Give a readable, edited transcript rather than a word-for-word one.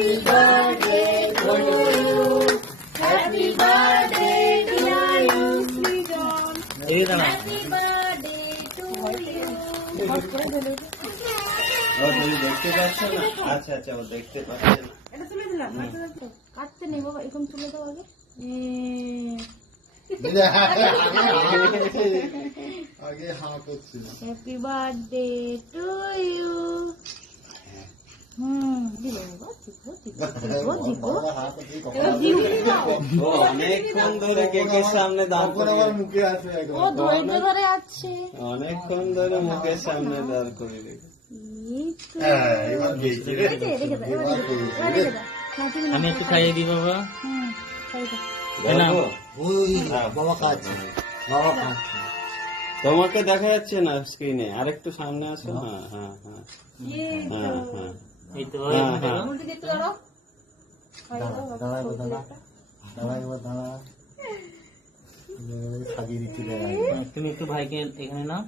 Happy birthday to you. Happy birthday dear you, Srijan. Happy birthday to you. তুমি দেখতে পাচ্ছ না? আচ্ছা আচ্ছা, ও দেখতে পাচ্ছে না। এটা তুলে দিলাম, কাটতে নেই বাবা, এরকম তুলে দাও আগে। আগে হা করছিল। Happy birthday to you. দিব বাবা, দিব। ও অনেকক্ষণ ধরে কেকের সামনে দাঁড় করে, আবার মুখে আসে একবার। ও ধৈর্য ধরে আছে। অনেকক্ষণ ধরে মুখের সামনে দাঁড় করে রেখে। হ্যাঁ, এবার পেয়েছি রে। রেখে দাও, এবার পেয়েছি রে। আমি একটু খাইয়ে দিই বাবা। খাই দাও। বলবো? ওই বাবা খাচ্ছে, বাবা খাচ্ছে। তোমাকে দেখা যাচ্ছে না স্ক্রিনে, আরেকটু সামনে আসো। হ্যাঁ হ্যাঁ হ্যাঁ হ্যাঁ হ্যাঁ। এই তো হ্যাঁ, হ্যাঁ। উল্টে দিতে পারো? দাঁড়া এবার দাঁড়া, দাঁড়া এবার দাঁড়া। সাজিয়ে দিচ্ছি, দাঁড়া। তুমি একটু ভাইকে এখানে নাও।